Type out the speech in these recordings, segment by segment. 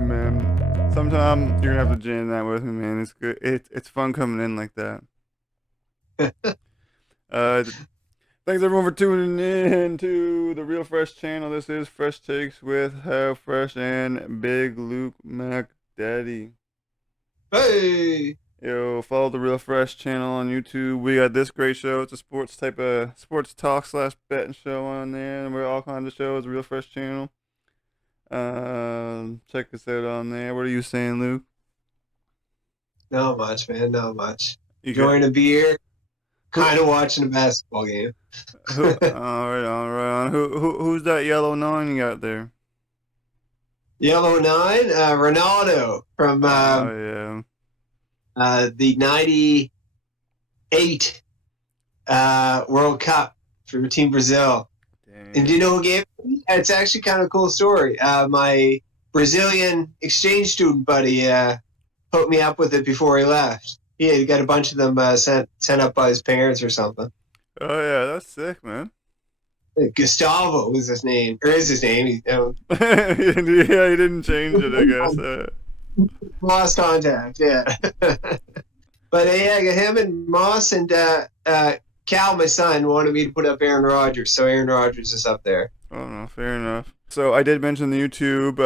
Man. Sometime you're gonna have to jam that with me, man. It's good. It's fun coming in like that. Uh, Thanks everyone for tuning in to the Real Fresh channel. This is Fresh Takes with Howe Fresh and Big Luke Mac Daddy. Hey! Yo, follow the Real Fresh channel on YouTube. We got this great show. It's a sports type of sports talk / betting show on there, and we're all kinds of shows. Real Fresh channel. Check us out on there. What are you saying, Luke? Not much, man. Not much. You got Enjoying a beer, who? kind of watching a basketball game. Who? All right. Who's that yellow 9 you got there? Yellow 9, Ronaldo from Oh yeah. the 98 World Cup for Team Brazil. Damn. And do you know who gave it to me? It's actually kind of a cool story. My Brazilian exchange student buddy hooked me up with it before he left. He had got a bunch of them sent up by his parents or something. Oh yeah, that's sick, man. Gustavo was his name, or is his name? Yeah, he didn't change it, I guess. Lost contact, yeah. But yeah, him and Moss and Cal, my son, wanted me to put up Aaron Rodgers, so Aaron Rodgers is up there. Oh no, fair enough. So I did mention the YouTube.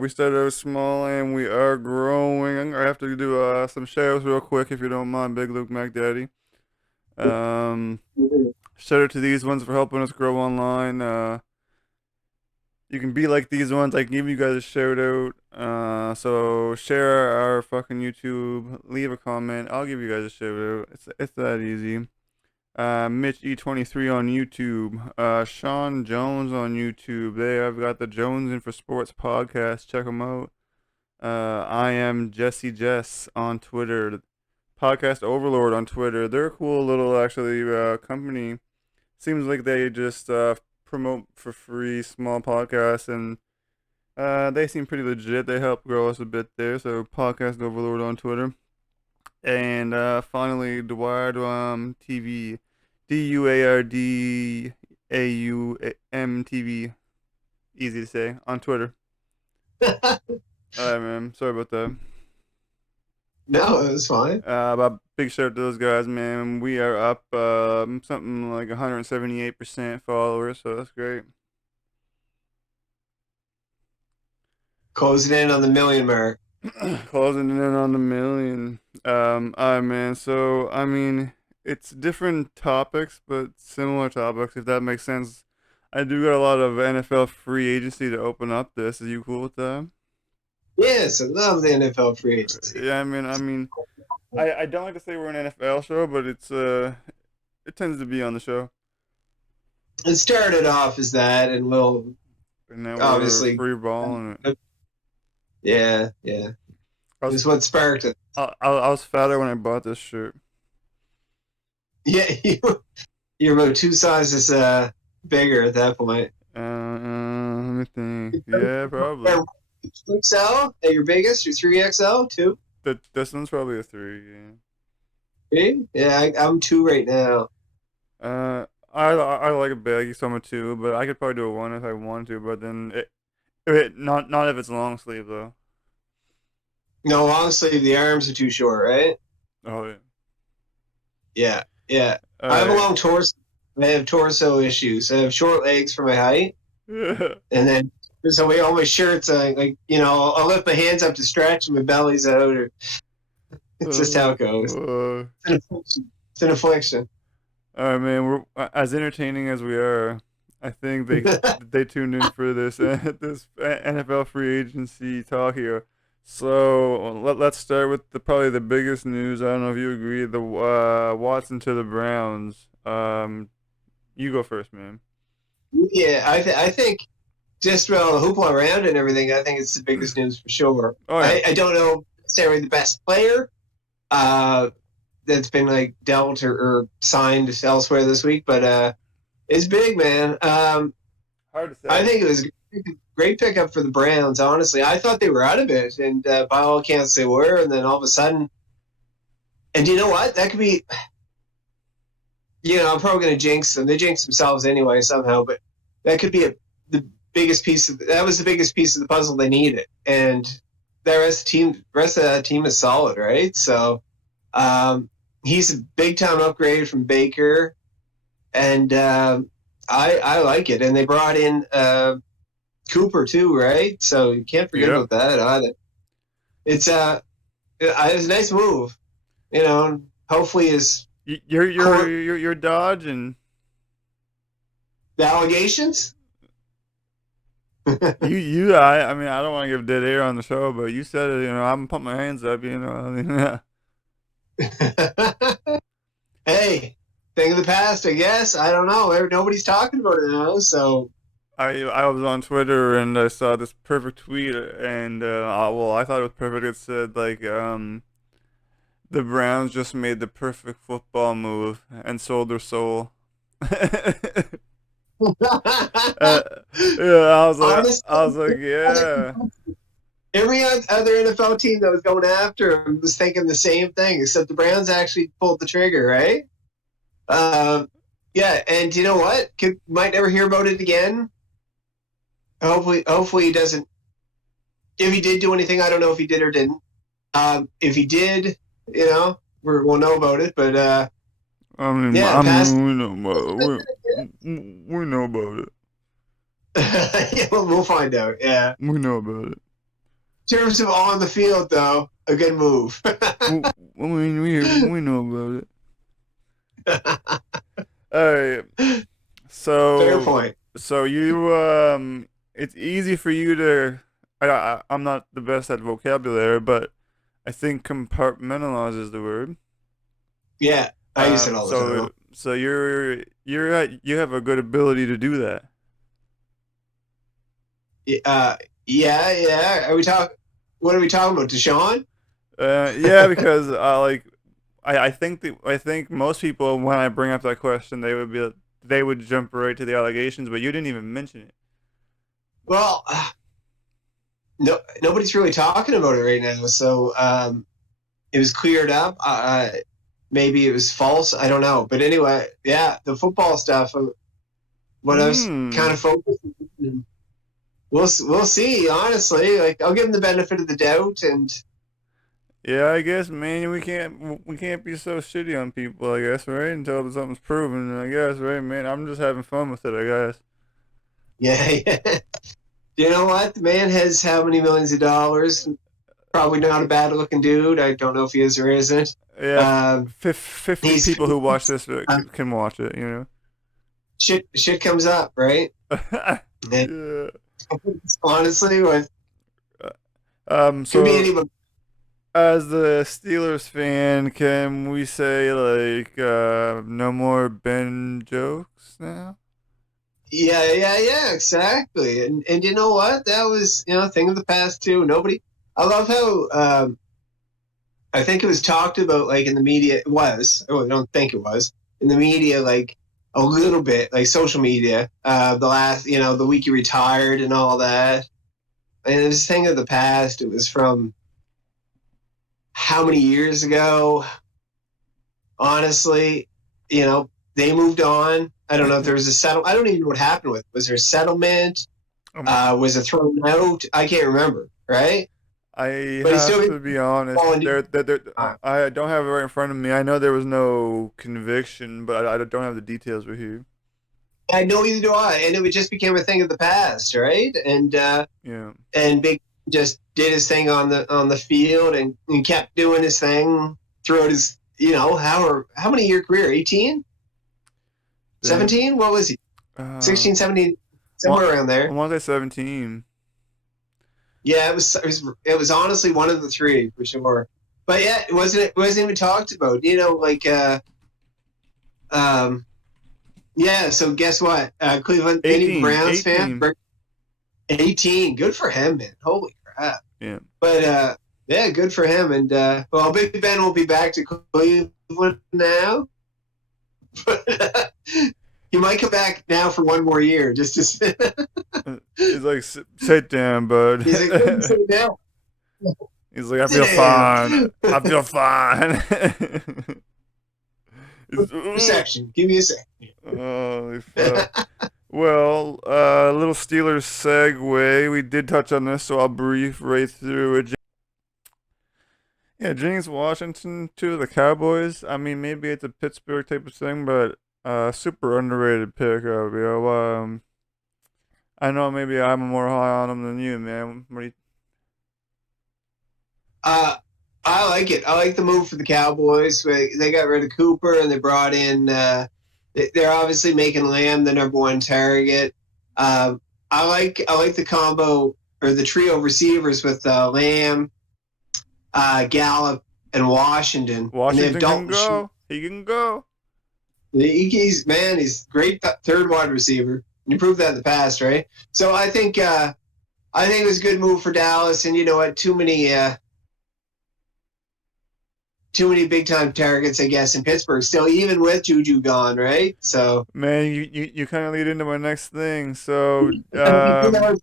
We started out small and we are growing. I have to do some shout outs real quick if you don't mind, Big Luke Mac Daddy. Shout out to these ones for helping us grow online. You can be like these ones. I can give you guys a shout out. So share our fucking YouTube. Leave a comment. I'll give you guys a shout out. It's that easy. Mitch E23 on YouTube. Sean Jones on YouTube. I've got the Jones in for Sports podcast. Check them out. I am Jesse Jess on Twitter. Podcast Overlord on Twitter. They're a cool little actually company. Seems like they just promote for free small podcasts, and they seem pretty legit. They help grow us a bit there. So Podcast Overlord on Twitter. And finally, Dward TV, DUARDAUM TV, easy to say, on Twitter. Alright, man. Sorry about that. No, it was fine. But big shout out to those guys, man. We are up something like 178% followers, so that's great. Closing in on the million mark. Closing in on the million. Alright, man. So, I mean, it's different topics, but similar topics, if that makes sense. I do got a lot of NFL free agency to open up this. Are you cool with that? Yes, I love the NFL free agency. Yeah, I mean, I don't like to say we're an NFL show, but it tends to be on the show. It started off as that, and we'll And obviously free balling it. Yeah. That's what sparked it. I was fatter when I bought this shirt. Yeah, you're about 2 sizes bigger at that point. Let me think. Yeah, probably. XL at your biggest, your 3XL, 2? This one's probably a 3, yeah. 3? Yeah, I'm 2 right now. I like a baggy, so I'm a 2, but I could probably do a 1 if I wanted to, but then not if it's long sleeve though. No, long sleeve, the arms are too short, right? Oh yeah. Yeah. I have a long torso. I have torso issues. I have short legs for my height. Yeah. And then so all my shirts, like, I'll lift my hands up to stretch and my belly's out. Or it's just how it goes. It's an affliction. All right, man. We're as entertaining as we are. I think they tuned in for this NFL free agency talk here. So let's start with probably the biggest news. I don't know if you agree. The Watson to the Browns. You go first, man. Yeah, I think just about the hoopla around it and everything, I think it's the biggest news for sure. Oh, yeah. I don't know necessarily the best player, that's been like dealt or signed elsewhere this week, but it's big, man. Hard to I say. think it was a great pickup for the Browns. Honestly, I thought they were out of it, and by all accounts they were. And then all of a sudden, and you know what? That could be. I'm probably going to jinx them. They jinx themselves anyway somehow, but that could be the biggest piece of that was the biggest piece of the puzzle they needed, and the rest of that team is solid, right? So he's a big time upgrade from Baker, and I like it. And they brought in Cooper too, right? So you can't forget Yep. about that either. It's a nice move, hopefully his court You're dodging. the allegations. I mean, I don't want to give dead air on the show, but you said it. I'm putting my hands up. I mean, Hey, thing of the past, I guess. I don't know. Nobody's talking about it now, so I was on Twitter and I saw this perfect tweet, and well, I thought it was perfect. It said like, the Browns just made the perfect football move and sold their soul. uh, yeah, honestly, I was like, yeah. every other NFL team that was going after him was thinking the same thing, except the Browns actually pulled the trigger, right? Yeah, and you know what? Might never hear about it again. Hopefully he doesn't. If he did do anything, I don't know if he did or didn't. If he did, we'll know about it. But yeah, past. We know about it. We know about it. Yeah, we'll find out. Yeah. We know about it. In terms of on the field, though, a good move. We know about it. All right. Fair So point. so you it's easy for you to I'm not the best at vocabulary, but I think compartmentalize is the word. Yeah, I use it all the time. So you have a good ability to do that. Yeah. What are we talking about, Deshaun? Yeah, because I think most people when I bring up that question they would jump right to the allegations, but you didn't even mention it. Well, no, nobody's really talking about it right now. So it was cleared up. Maybe it was false. I don't know. But anyway, yeah, the football stuff. What I was kind Hmm. of focusing. We'll see. Honestly, like I'll give him the benefit of the doubt, and Yeah, I guess, man, we can't be so shitty on people, I guess, right? Until something's proven, I guess, right, man? I'm just having fun with it, I guess. yeah, yeah. You know what? The man has how many millions of dollars? Probably not a bad looking dude. I don't know if he is or isn't. Yeah, Um, 50 he's people who watch this uh, can watch it, shit comes up, right? And Yeah. honestly, what could be So anyone. as the Steelers fan, can we say like no more Ben jokes now? Yeah, exactly. And you know what? That was a thing of the past too. Nobody. I love how I think it was talked about like in the media. It was. Oh, I don't think it was in the media like a little bit like social media. The last the week he retired and all that. And it was a thing of the past. It was from how many years ago? Honestly, they moved on. I don't know if there was a settle. I don't even know what happened with. Was there a settlement? Um, Was it thrown out? I can't remember. Right, I but he still have gets to be honest. volunteer. I don't have it right in front of me. I know there was no conviction, but I don't have the details with you. I know either do I, and it just became a thing of the past, right? Yeah. And Big just did his thing on the field and kept doing his thing throughout his how many year career 18 Then 17 what was he uh, 16 17 want, somewhere around I there. want to say 17. Yeah, it was honestly one of the three for sure. But yeah, it wasn't even talked about. Like um yeah. So guess what? Cleveland, any 18, Browns fan? 18. 18. Good for him, man. Holy crap. Yeah. But yeah, good for him. And well, Big Ben will be back to Cleveland Cleveland now. But he might come back now for one more year just to. He's like, sit down, bud. He's like, what do you say now? He's like, I Sit feel fine. down. I feel fine. Section. Give me a second. Holy fuck. Well, little Steelers segue. We did touch on this, so I'll brief right through it. Yeah, James Washington to the Cowboys. I mean, maybe it's a Pittsburgh type of thing, but super underrated pickup. I know maybe I'm more high on him than you, man. What do you? I like it. I like the move for the Cowboys. They got rid of Cooper and they brought in. They're obviously making Lamb the number one target. I like the combo or the trio of receivers with Lamb, Gallup, and Washington. And they have Washington can Dalton. go. He can go. He's great third wide receiver. You proved that in the past, right? So I think it was a good move for Dallas. And you know what? Too many big time targets, I guess, in Pittsburgh still, even with Juju gone, right? So Man, you kind of lead into my next thing. So, oh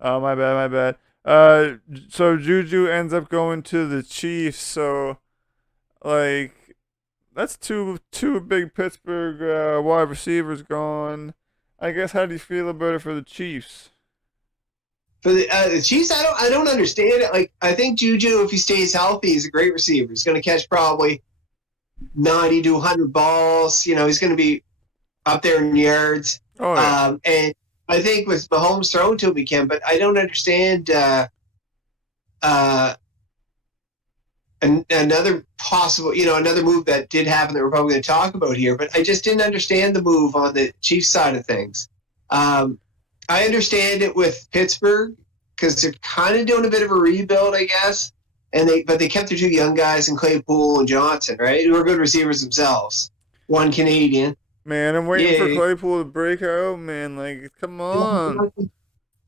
my bad, my bad. So Juju ends up going to the Chiefs. So, like, that's two big Pittsburgh wide receivers gone. I guess how do you feel about it for the Chiefs? for the Chiefs, I don't understand it. Like I think Juju, if he stays healthy, is a great receiver. He's going to catch probably 90 to 100 balls. You know, he's going to be up there in yards. Oh yeah. And I think with Mahomes thrown to him, he can. But I don't understand another possible, another move that did happen that we're probably going to talk about here. But I just didn't understand the move on the Chiefs side of things. I understand it with Pittsburgh because they're kind of doing a bit of a rebuild, I guess. But they kept their two young guys in Claypool and Johnson, right? Who are good receivers themselves. One Canadian. Man, I'm waiting for Claypool to break out, man. Like, come on.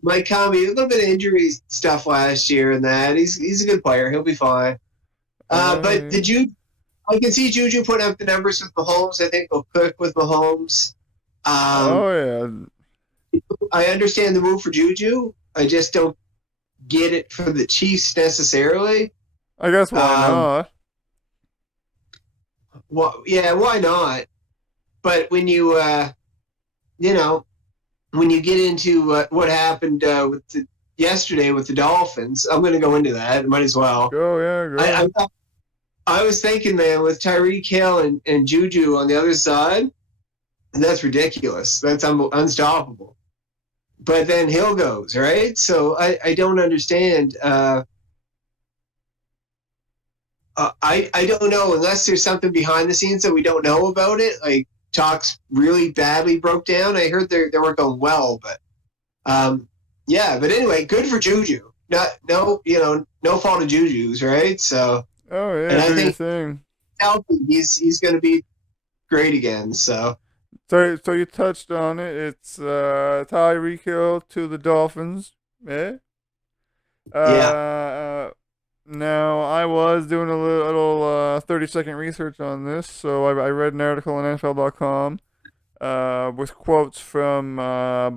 Mike Conley, a little bit of injury stuff last year and that. He's a good player. He'll be fine. But I can see Juju putting up the numbers with Mahomes. I think they'll cook with Mahomes. Oh yeah. I understand the move for Juju. I just don't get it for the Chiefs necessarily. I guess why not? Well, yeah, why not? But when you, when you get into what happened yesterday with the Dolphins, I'm going to go into that. Might as well. Go. I was thinking, man, with Tyreek Hill and Juju on the other side, that's ridiculous. That's unstoppable. But then Hill goes, right? So I don't understand. I don't know, unless there's something behind the scenes that we don't know about it. Like talks really badly broke down. I heard they weren't going well, but yeah. But anyway, good for Juju. No fault of Juju's, right? So oh yeah, and I think thing. He's going to be great again. So you touched on it. It's Tyreek Hill to the Dolphins. Yeah. Yeah. Now I was doing a little 30-second research on this, so I read an article on NFL.com with quotes from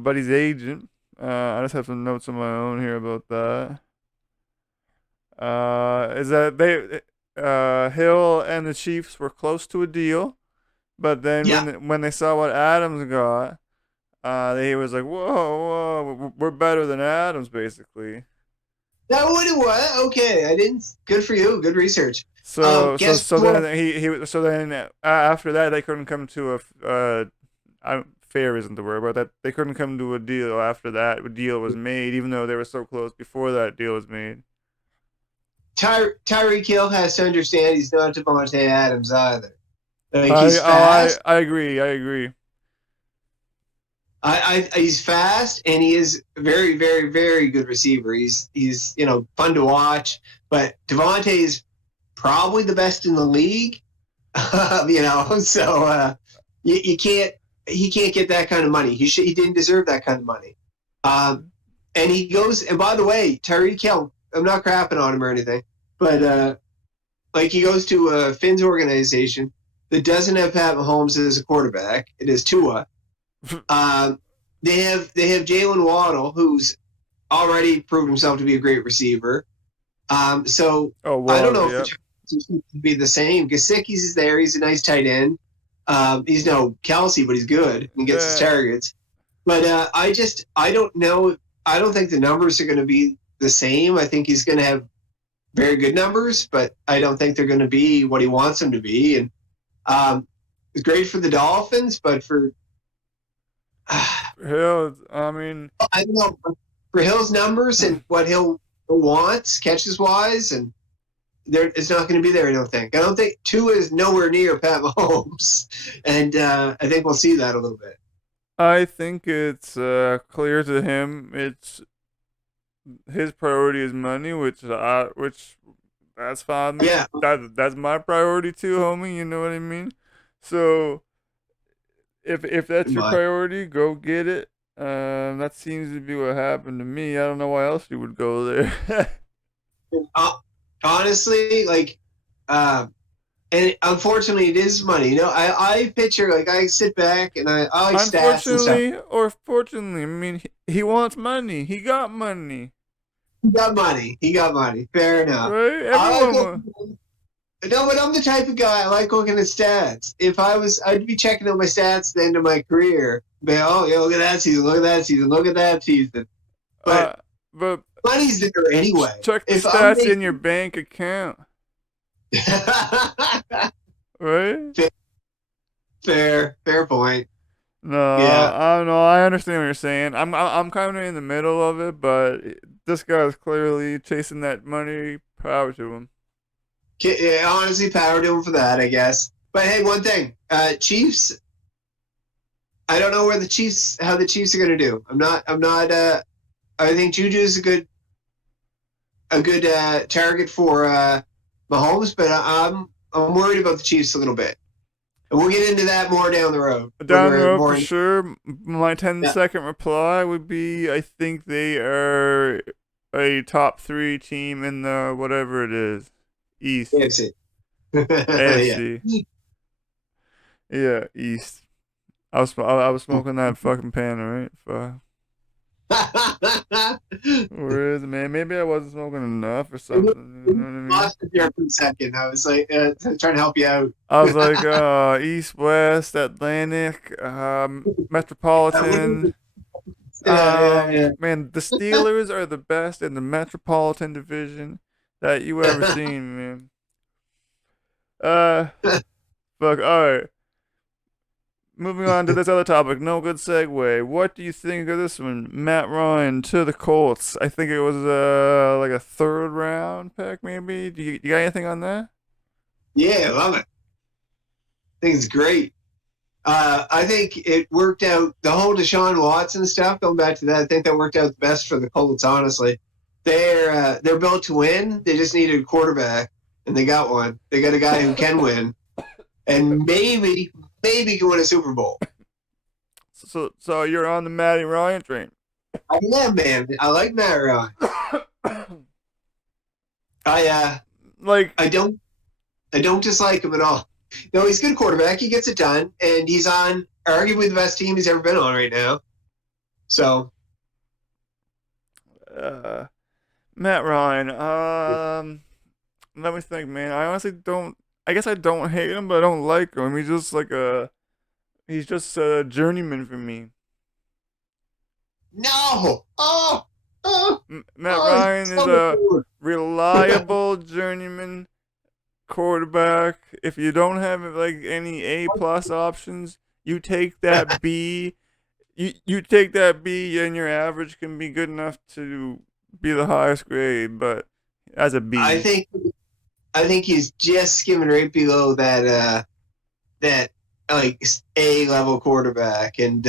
Buddy's agent. I just have some notes of my own here about that. Is that Hill and the Chiefs were close to a deal. But then when they saw what Adams got, he was like, whoa, we're better than Adams, basically. That what it was? Okay, I didn't. Good for you. Good research. So then after that they couldn't come to fair isn't the word, but that they couldn't come to a deal after that deal was made, even though they were so close before that deal was made. Tyreek Hill has to understand he's not Devontae Adams either. He's fast. I agree. He's fast and he is a very, very, very good receiver. He's fun to watch. But Devontae is probably the best in the league. So you can't. He can't get that kind of money. He didn't deserve that kind of money. And he goes. And by the way, Tyreek Hill. I'm not crapping on him or anything, but like he goes to Finn's organization that doesn't have Pat Mahomes as a quarterback. It is Tua. Um, they have Jalen Waddle, who's already proved himself to be a great receiver. So Oh, I don't know well, if the yep. Chargers would be the same. Gesicki's is there. He's a nice tight end. He's no Kelsey, but he's good and gets his Uh, targets. But I don't know. I don't think the numbers are going to be the same. I think he's going to have very good numbers, but I don't think they're going to be what he wants them to be. And it's great for the Dolphins, but for hell, I mean, I don't know for Hill's numbers and what Hill wants catches wise, and it's not going to be there. I don't think. I don't think Tua is nowhere near Pat Mahomes, and I think we'll see that a little bit. I think it's clear to him. It's his priority is money, which that's fine. Yeah, That's my priority too, homie. You know what I mean? So if that's your my, priority, go get it. That seems to be what happened to me. I don't know why else you would go there. uh, honestly, like, and unfortunately, it is money. You know, I picture like I sit back and I like stats and stuff. Unfortunately or fortunately, I mean, he wants money. He got money, He got money. He got money. Fair enough. right? I like Everyone wants. no, but I'm the type of guy I like looking at stats. If I was, I'd be checking out my stats at the end of my career. But oh, yeah, look at that season. Look at that season. Look at that season. But Uh, but money's there anyway. check the If I'm stats in making, your bank account, right? fair point. No, Yeah, I don't know. I understand what you're saying. I'm kind of in the middle of it, but this guy's clearly chasing that money. Power to him. yeah, honestly, power to him for that, I guess. But hey, one thing, Chiefs. I don't know how the Chiefs are going to do. I'm not. I think Juju's a good target for Mahomes, but I'm worried about the Chiefs a little bit. And we'll get into that more down the road. When Down the we're road more for sure. My 10 yeah, second reply would be: I think they are a top three team in the whatever it is, East, AFC. Yeah. AFC. Yeah, East. I was smoking that fucking pan, right? Fuck. Where is it, man? Maybe I wasn't smoking enough or something. You know what I mean? Lost it there for a second. I was like trying to help you out. I was like, East, West, Atlantic, Metropolitan. Yeah. Man, the Steelers are the best in the Metropolitan Division that you ever seen, man. Uh, fuck. All right. Moving on to this other topic. No good segue. What do you think of this one? Matt Ryan to the Colts. I think it was like a third round pick, maybe. You got anything on that? Yeah, I love it. I think it's great. I think it worked out the whole Deshaun Watson stuff. Going back to that, I think that worked out the best for the Colts. Honestly, they're built to win. They just needed a quarterback, and they got one. They got a guy who can win, and maybe can win a Super Bowl. So you're on the Matty Ryan train. I am, man. I like Matt Ryan. Like, I don't dislike him at all. No, he's a good quarterback. He gets it done, and he's on arguably the best team he's ever been on right now. So, Matt Ryan. Let me think, man. I honestly don't. I guess I don't hate him, but I don't like him. He's just like a. He's just a journeyman for me. no. Matt Oh, Ryan he's is so a good. reliable journeyman quarterback. If you don't have like any A plus options, you take that B. You take that B, and your average can be good enough to be the highest grade, but as a I B. think I think he's just skimming right below that like A level quarterback, and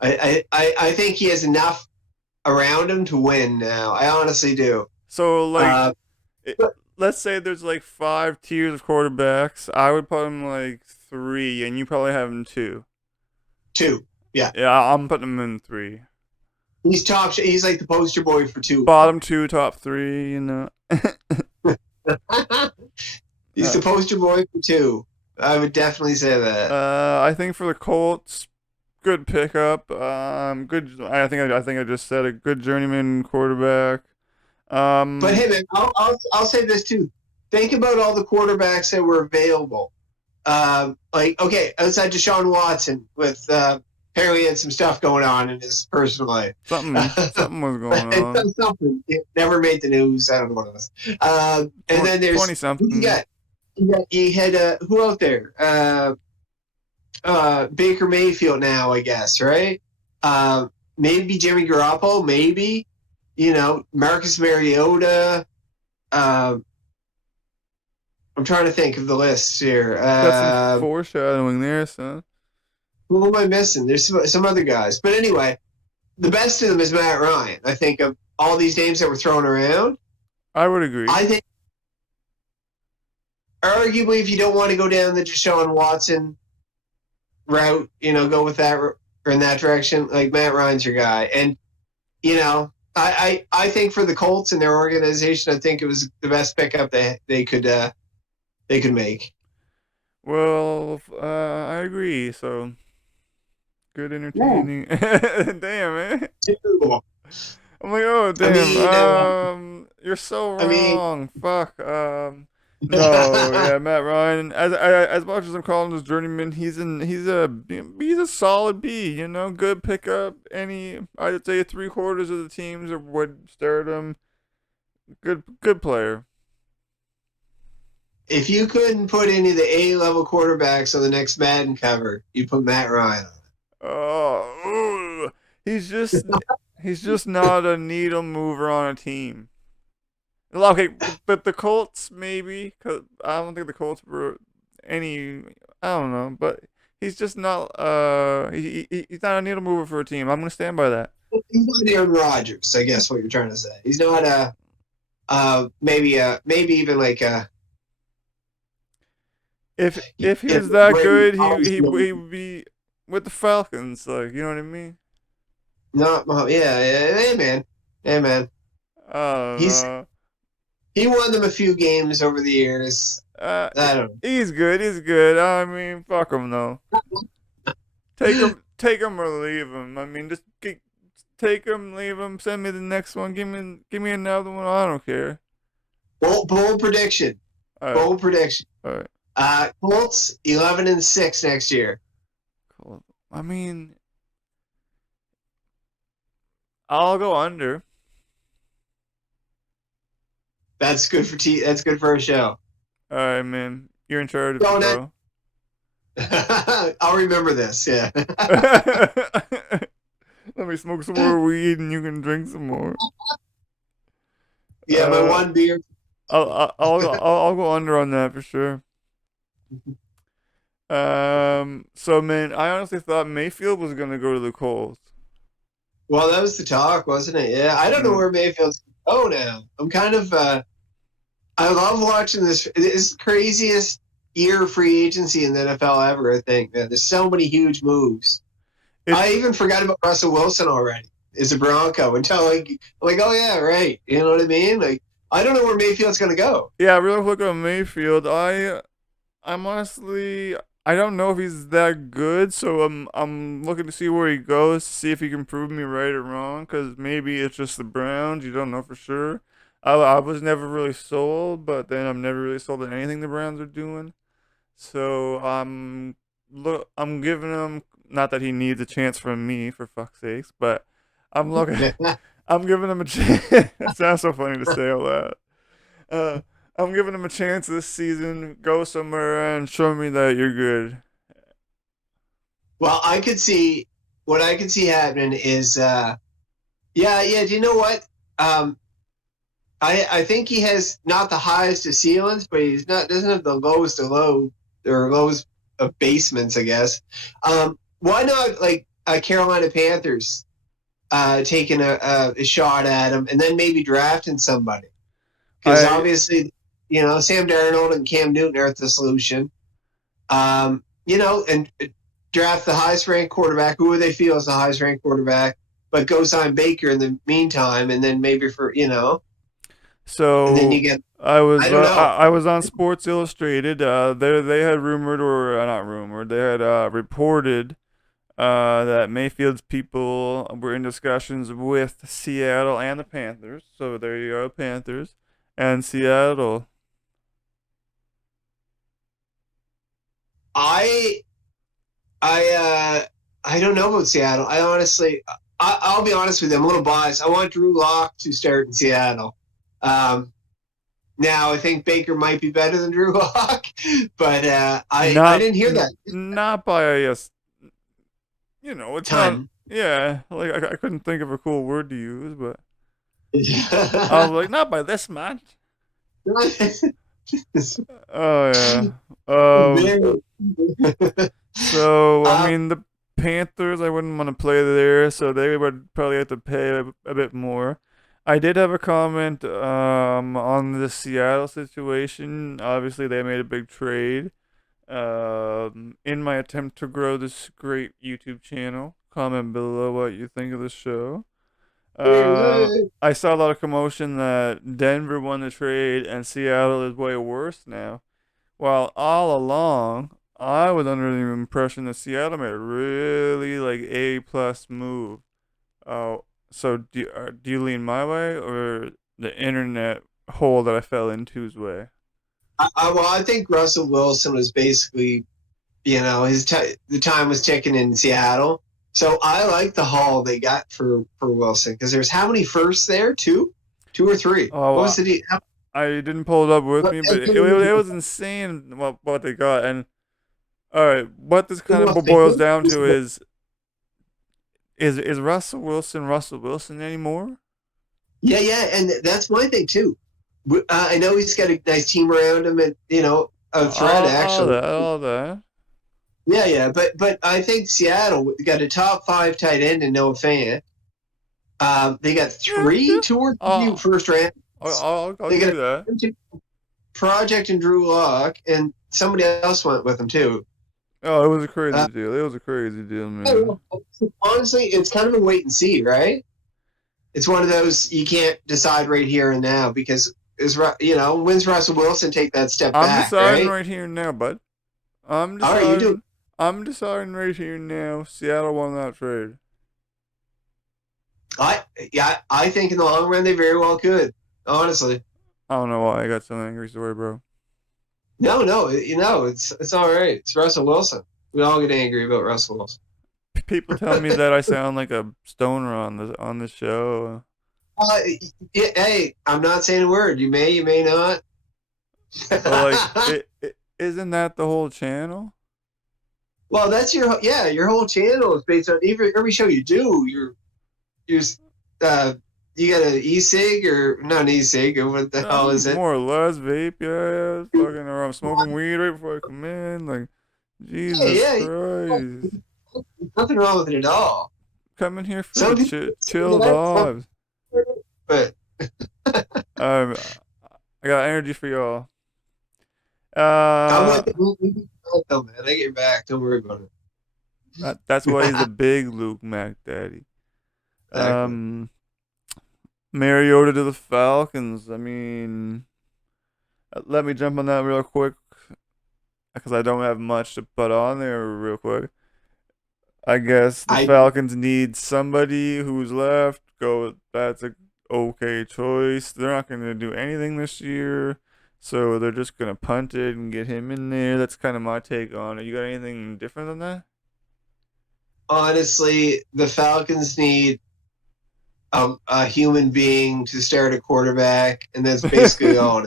I think he has enough around him to win now. I honestly do. So like, Uh, it, let's say there's like 5 tiers of quarterbacks. I would put him like 3, and you probably have him 2. two. Yeah, Yeah, I'm putting him in 3. he's top. He's like the poster boy for two. Bottom 2, top 3. You know. He's the poster boy for two. I would definitely say that. I think for the Colts, good pickup. Good. I think I just said a good journeyman quarterback. But Um, hey, man, I'll say this too. Think about all the quarterbacks that were available. Like, okay, outside Deshaun Watson, with apparently had some stuff going on in his personal life. something was going on. Something. It never made the news. I don't know what it was. And then 20 there's who you something. got? You had who out there? Baker Mayfield now, I guess, right? Maybe Jimmy Garoppolo, maybe. Marcus Mariota. Uh, I'm trying to think of the list here. Got some foreshadowing there, son. Who am I missing? There's some other guys. But anyway, the best of them is Matt Ryan. I think of all these names that were thrown around. I would agree. I think, arguably, if you don't want to go down the Deshaun Watson route, go with that or in that direction, like Matt Ryan's your guy. And, I think for the Colts and their organization, I think it was the best pickup they could make. Well, I agree. So good, Yeah. entertaining. Damn, man. Terrible. I'm like, oh I damn. mean, You're so I mean, wrong. Fuck. No, yeah, Matt Ryan. As much as I'm calling him his journeyman, he's a solid B. Good pickup. I'd say 3/4 of the teams would start him. Good player. if you couldn't put any of the A-level quarterbacks on the next Madden cover, you put Matt Ryan on. Oh, he's just not a needle mover on a team. Okay, but the Colts maybe, cause I don't think the Colts were any. I don't know, but he's just not. He's not a needle mover for a team. I'm gonna stand by that. He's not Aaron Rodgers, I guess what you're trying to say. He's not maybe even like a If he you was that Brady. good, he would be with the Falcons. Like, you know what I mean? Not yeah, hey man. Hey man. I don't He's know. he won them a few games over the years. Uh, I don't know. he's good. He's good. I mean, fuck him though. Take him or leave him. I mean, take him, leave him, send me the next one. Give me another one. I don't care. Bold prediction. All right, Bold prediction. all right. Colts 11-6 next year. Cool. I mean, I'll go under. That's good for that's good for a show. All right, man. You're in charge of it, Going bro. I'll remember this. Yeah. Let me smoke some more weed and you can drink some more. Yeah, my Uh, one beer. I'll go under on that for sure. So man, I honestly thought Mayfield was gonna go to the Colts. Well, that was the talk, wasn't it? Yeah, I don't know Mm. where Mayfield's. Oh, now I'm kind of. I love watching this. It's the craziest year of free agency in the NFL ever. I think, man. There's so many huge moves. It's I even forgot about Russell Wilson already as a Bronco until like, oh yeah, right. You know what I mean? Like, I don't know where Mayfield's gonna go. Yeah, real quick on Mayfield. I'm honestly I don't know if he's that good, so I'm looking to see where he goes to see if he can prove me right or wrong. Cause maybe it's just the Browns. You don't know for sure. I was never really sold, but then I'm never really sold on anything the Browns are doing. So I'm giving him, not that he needs a chance from me for fuck's sakes, but I'm looking I'm giving him a chance. That sounds so funny to say all that. Uh, I'm giving him a chance this season. Go somewhere and show me that you're good. Well, what I could see happening is, yeah. Do you know what? Um, I think he has not the highest of ceilings, but he's not doesn't have the lowest of low or lowest of basements, I guess. Why not like Carolina Panthers taking a shot at him and then maybe drafting somebody? Because I obviously, Sam Darnold and Cam Newton are the solution. And draft the highest ranked quarterback, who they feel is the highest ranked quarterback, but go sign Baker in the meantime, and then maybe and then so you get I don't know. I was on Sports Illustrated. They had rumored or not rumored. They had reported that Mayfield's people were in discussions with Seattle and the Panthers. So there you go, Panthers and Seattle. I I don't know about Seattle. I honestly, I'll be honest with you. I'm a little biased. I want Drew Lock to start in Seattle. Um, Now I think Baker might be better than Drew Lock, but I Not didn't hear that not by a it's not. ton. Yeah, like I couldn't think of a cool word to use, but I was like, not by this much. Oh yeah. Um. So I um, mean, the Panthers, I wouldn't want to play there, so they would probably have to pay a bit more. I did have a comment on the Seattle situation. Obviously, they made a big trade. In my attempt to grow this great YouTube channel, comment below what you think of the show. I saw a lot of commotion that Denver won the trade and Seattle is way worse now. While all along, I was under the impression that Seattle made a really like A+ move. Oh, so do you lean my way or the internet hole that I fell into's way? well, I think Russell Wilson was basically, the time was ticking in Seattle. So I like the haul they got for Wilson because there's how many firsts there? Two or three? Oh, What was the deal? I didn't pull it up with me, but it was insane what they got. And all right, what this kind of boils down to is Russell Wilson anymore? Yeah, and that's my thing too. I know he's got a nice team around him, and a threat actually. All that. Yeah, but I think Seattle got a top 5 tight end in Noah Fant. They got Yeah, yeah. two or three Oh, first rounds. I'll They give got you that. a project in Drew Lock, and somebody else went with him too. Oh, it was a crazy Uh, deal. It was a crazy deal, I don't man. know. Honestly, it's kind of a wait and see, right? It's one of those you can't decide right here and now because when's Russell Wilson take that step I'm back, deciding right? right here and now, bud. I'm All right, you do. deciding. I'm deciding right here and now. Seattle won that trade. I think in the long run they very well could. Honestly, I don't know why I got so angry, sorry, bro. no, it's all right. It's Russell Wilson. We all get angry about Russell Wilson. People tell me that I sound like a stoner on this show. Uh, hey, I'm not saying a word. You may not. But like, isn't that the whole channel? Well, that's your whole channel is based on every show you do. You're you got an e-cig or not an e-cig or what the hell is it? More or less vape, yeah. Fucking around smoking weed right before I come in. Like, Jesus Yeah, Christ. nothing wrong with it at all. Coming here for Some the people chill vibes. but Um, I got energy for y'all. I'm Uh, with though, man. I get your back. Don't worry about that's why he's it. a big Luke Mac daddy. Exactly. Um, Mariota to the Falcons. I mean, let me jump on that real quick because I don't have much to put on there real quick. I guess the I Falcons need somebody who's left. That's a okay choice. They're not going to do anything this year, so they're just going to punt it and get him in there. That's kind of my take on it. You got anything different than that? honestly, the Falcons need a human being to start a quarterback, and that's basically all.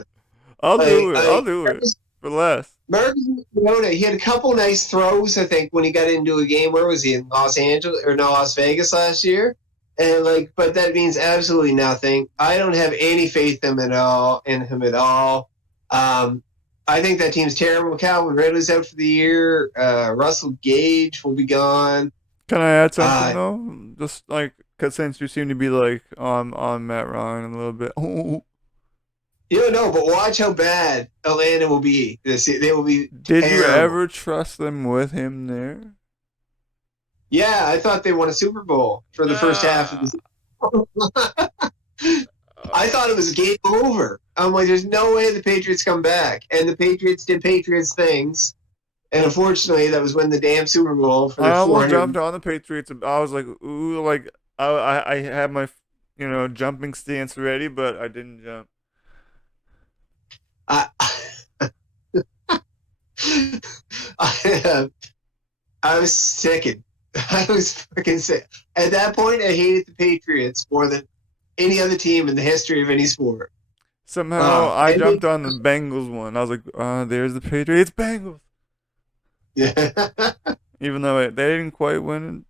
I'll do it. I'll I do it for less. Marcus Mariota, he had a couple nice throws, I think, when he got into a game. Where was he in Los Angeles or no Las Vegas last year? And but that means absolutely nothing. I don't have any faith in him at all. I think that team's terrible. Calvin Ridley's out for the year. Russell Gage will be gone. Can I add something Uh, though? Just like, cause since you seem to be like on Matt Ryan a little bit. you don't know, but watch how bad Atlanta will be this year. They will be Did you terrible. ever trust them with him there? Yeah, I thought they won a Super Bowl for the first half of Ah, the season. I thought it was game over. I'm like, there's no way the Patriots come back. And the Patriots did Patriots things. And unfortunately, that was when the damn Super Bowl for I their almost 400. jumped on the Patriots. I was like, ooh, like I had my jumping stance ready, but I didn't jump. I, I, I was sickened. I was fucking sick. At that point, I hated the Patriots more than any other team in the history of any sport. Somehow I And jumped on the Bengals one. I was like, there's the Patriots, Bengals. yeah, Even though they didn't quite win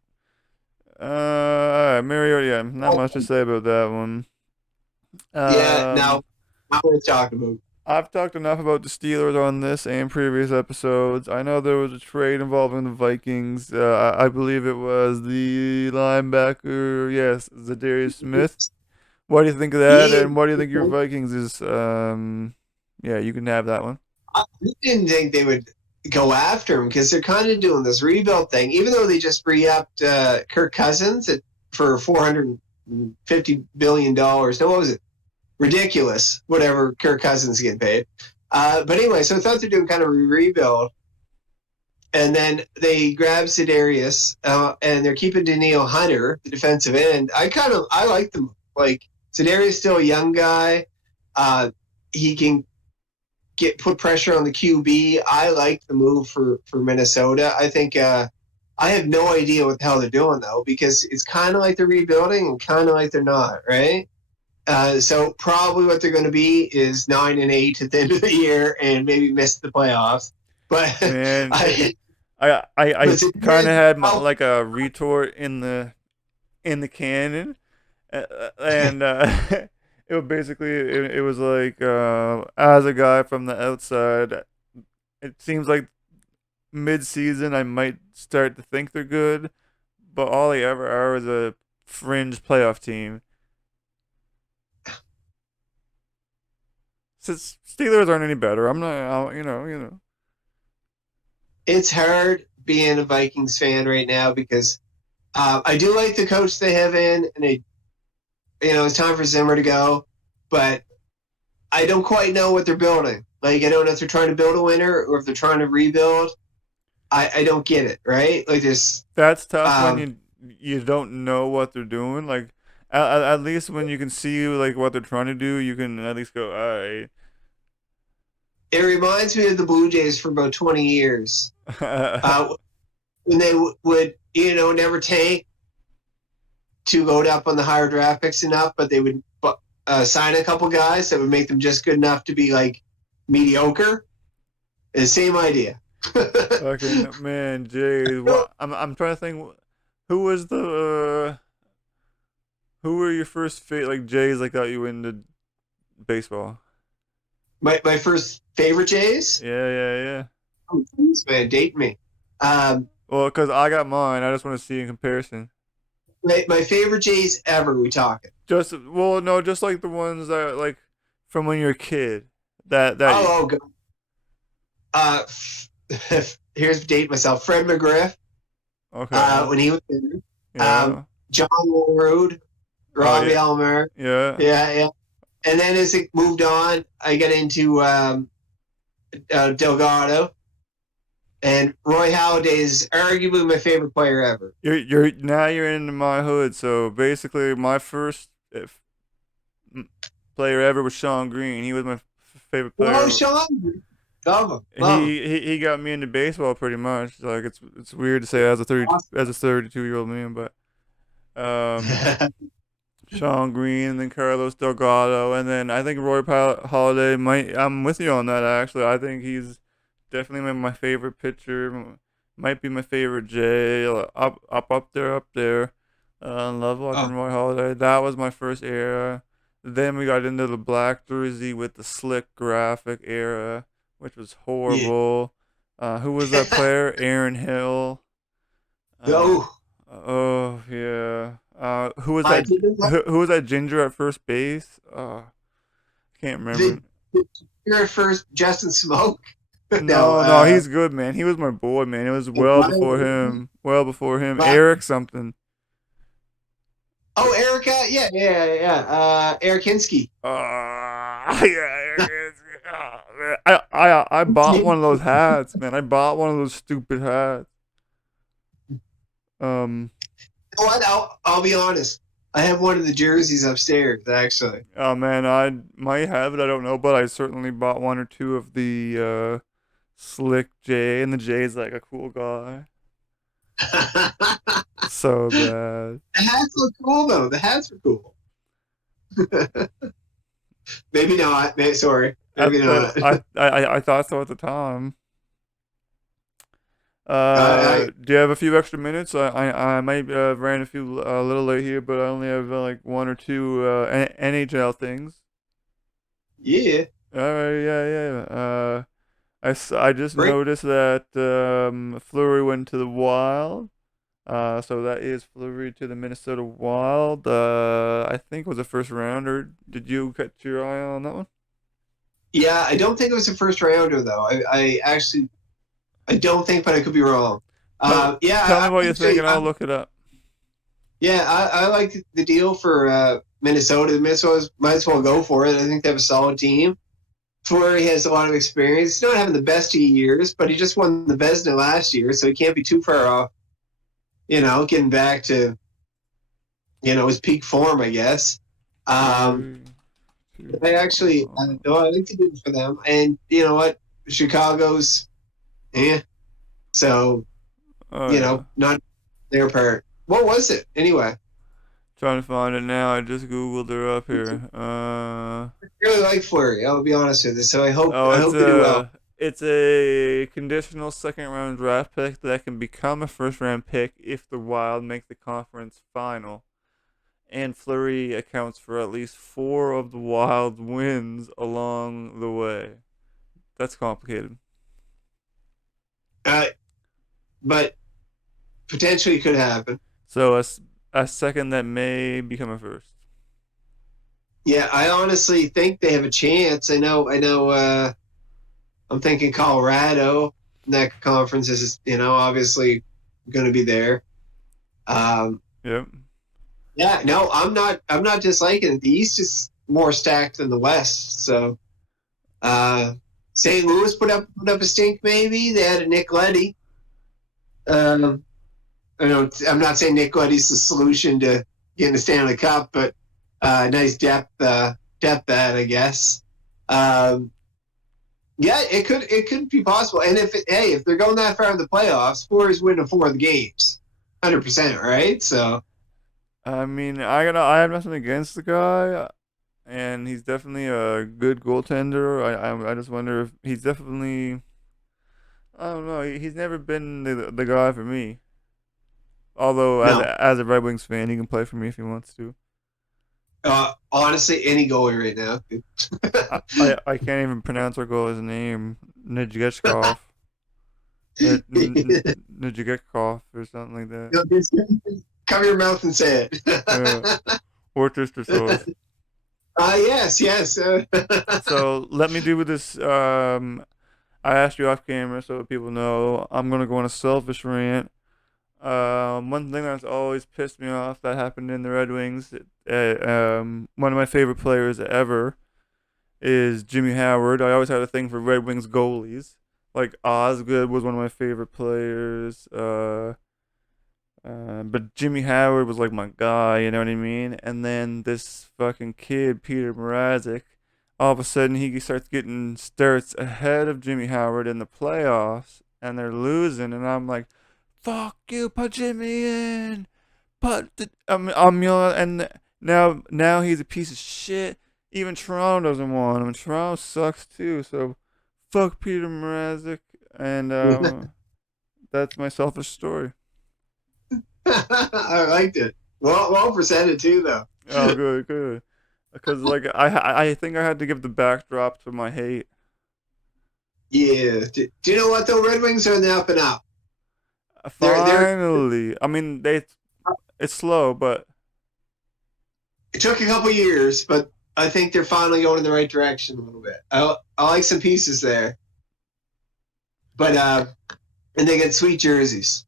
it. Alright, Mariota, yeah, not much to say about that one. yeah. Um, Now we're talking about. I've talked enough about the Steelers on this and previous episodes. I know there was a trade involving the Vikings. I believe it was the linebacker, yes, Zadarius Smith. What do you think of that? Yeah, And what do you think your Vikings is? Yeah, you can have that one. I didn't think they would go after him because they're kind of doing this rebuild thing. Even though they just re-upped Kirk Cousins for $450 billion. No, what was it? Ridiculous. Whatever Kirk Cousins getting paid. But anyway, so I thought they're doing kind of a rebuild, and then they grab Sedarius, and they're keeping Daniil Hunter, the defensive end. I like them. Like Sedarius, still a young guy. He can put pressure on the QB. I like the move for Minnesota. I think I have no idea what the hell they're doing though, because it's kind of like they're rebuilding and kind of like they're not, right? So probably what they're going to be is 9-8 at the end of the year and maybe miss the playoffs. But Man, I, I but kind of had like a retort in the cannon, and it was basically it was like as a guy from the outside, it seems like mid-season I might start to think they're good, but all they ever are is a fringe playoff team. Since Steelers aren't any better, I'm not, it's hard being a Vikings fan right now because I do like the coach they have in, and it's time for Zimmer to go, but I don't quite know what they're building. Like I don't know if they're trying to build a winner or if they're trying to rebuild. I don't get it, right? Like this. That's tough when Um, you don't know what they're doing. Like at least when you can see like what they're trying to do, you can at least go, it reminds me of the Blue Jays for about 20 years. all Uh, when they would, never tank to load up on the higher draft picks enough, but they would sign a couple guys that would make them just good enough to be like mediocre. The same idea. Fucking man, Jays. What? I'm trying to think. Who was the who were your first like Jays like got you into baseball? My first favorite Jays? Yeah, yeah, yeah. Oh, please, man, date me. Um, Well, cause I got mine. I just want to see in comparison. my favorite Jays ever. We talking? Just well, no, just like the ones that like from when you're a kid. Oh, God. Uh, here's date myself. Fred McGriff. Okay. When he was there. Yeah. John Road, Oh Robbie yeah. Almer. Yeah. Yeah, yeah. And then as it moved on, I got into Delgado, and Roy Halladay is arguably my favorite player ever. You're into my hood. So basically, my first player ever was Sean Green. He was my favorite Oh, player. Sean, love him, love He got me into baseball pretty much. Like it's weird to say as a 32-year-old man, but um him. Sean Green and then Carlos Delgado and then I think Roy Halladay might. I'm with you on that actually. I think he's definitely my favorite pitcher. Might be my favorite J. Up there. Love Oh, watching Roy Halladay. That was my first era. Then we got into the black jersey with the slick graphic era, which was yeah. horrible. Who was that player? Aaron Hill. Uh, Oh, oh yeah. Who was I that? didn't like Who was that ginger at first base? Can't the, remember. the your first Justin Smoke. No, No, no, he's good, man. He was my boy, man. It was well before him. Well before him. my, Eric something. Oh, Erica, Eric Hinsky. Yeah, I bought one of those hats, man. I bought one of those stupid hats. Um, What? I'll be honest. I have one of the jerseys upstairs, actually. oh man, I might have it. I don't know, but I certainly bought one or two of the Slick J, and the J's like a cool guy. The So bad. hats look cool though. The hats are cool. Maybe not. Sorry, maybe not. I thought so at the time. I Do you have a few extra minutes? I might ran a few a little late here, but I only have like one or two NHL things. yeah. All right, yeah. I just Bring noticed that Fleury went to the Wild. So that is Fleury to the Minnesota Wild. I think it was a first rounder. Did you catch your eye on that one? Yeah, I don't think it was a first rounder though. I actually I don't think, but I could be wrong. Tell Yeah, tell me what you think, actually, and I'll look it up. yeah, I like the deal for Minnesota. The Minnesota might as well go for it. I think they have a solid team. Fleury has a lot of experience. He's not having the best of years, but he just won the Vezina last year, so he can't be too far off. Getting back to his peak form, I guess. Um, Fleury to I the actually, Wild. no, I like to do it for them. And you know what? Chicago's, eh. So Oh yeah. not their part. What was it anyway? Trying to find it now. I just googled her up here. I really like Fleury. I'll be honest with you. So I hope Oh, I hope they do well. it's a conditional second round draft pick that can become a first round pick if the Wild make the conference final. And Fleury accounts for at least four of the Wild's wins along the way. That's complicated. Uh, but potentially could happen. So a second that may become a first. Yeah, I honestly think they have a chance. I know. I'm thinking Colorado. That conference is, obviously going to be there. Um, Yep. yeah, no, I'm not disliking it. The East is more stacked than the West. So St. Louis put up a stink. Maybe they had a Nick Leddy. Um, I'm not saying Nick Leddy's the solution to getting a Stanley Cup, but nice depth that I guess. Um, yeah, it could be possible. And if they're going that far in the playoffs, Flores win the four of the games, 100%, right? So I mean, I have nothing against the guy, and he's definitely a good goaltender. I just wonder if he's definitely. I don't know. He's never been the guy for me. Although no, as a Red Wings fan, he can play for me if he wants to. honestly, any goalie right now. I can't even pronounce our goalie's name. Nijgechkov. Nijgechkov or something like that. Just cover your mouth and say Yeah. it. Worcestershire. Yes, yes. So let me do with this. I asked you off camera so people know. I'm gonna go on a selfish rant. One thing that's always pissed me off that happened in the Red Wings. One of my favorite players ever is Jimmy Howard. I always had a thing for Red Wings goalies. Like Osgood was one of my favorite players. But Jimmy Howard was like my guy, you know what I mean? And then this fucking kid, Peter Mrazek, all of a sudden he starts getting starts ahead of Jimmy Howard in the playoffs, and they're losing, and I'm like, "Fuck you, put Jimmy in." And now he's a piece of shit. Even Toronto doesn't want him. And Toronto sucks too. So fuck Peter Mrazek, and that's my selfish story. I liked it. Well presented too, though. Oh, good, good. Because like I think I had to give the backdrop to my hate. Yeah. Do you know what though? Red Wings are in the up and up. They're Finally, I mean it's slow, but it took a couple years, but I think they're finally going in the right direction a little bit. I like some pieces there, but and they get sweet jerseys.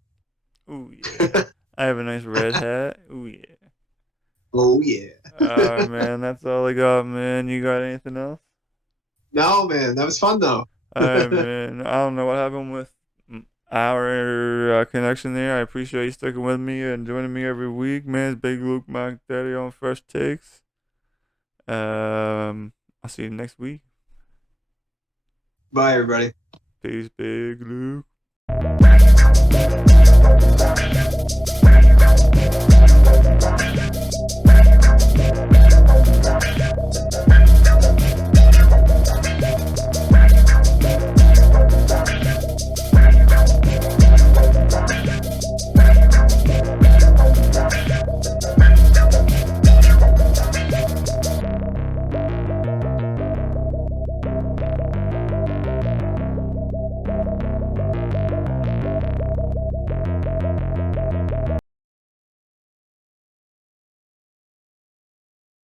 ooh yeah, I have a nice red hat. Ooh yeah. Oh yeah. Alright, man. That's all I got, man. You got anything else? No, man, that was fun though. Alright, man. I don't know what happened with our connection there. I appreciate you sticking with me and joining me every week, man. It's Big Luke, Mac Daddy on Fresh Takes. I'll see you next week. Bye, everybody. Peace, Big Luke.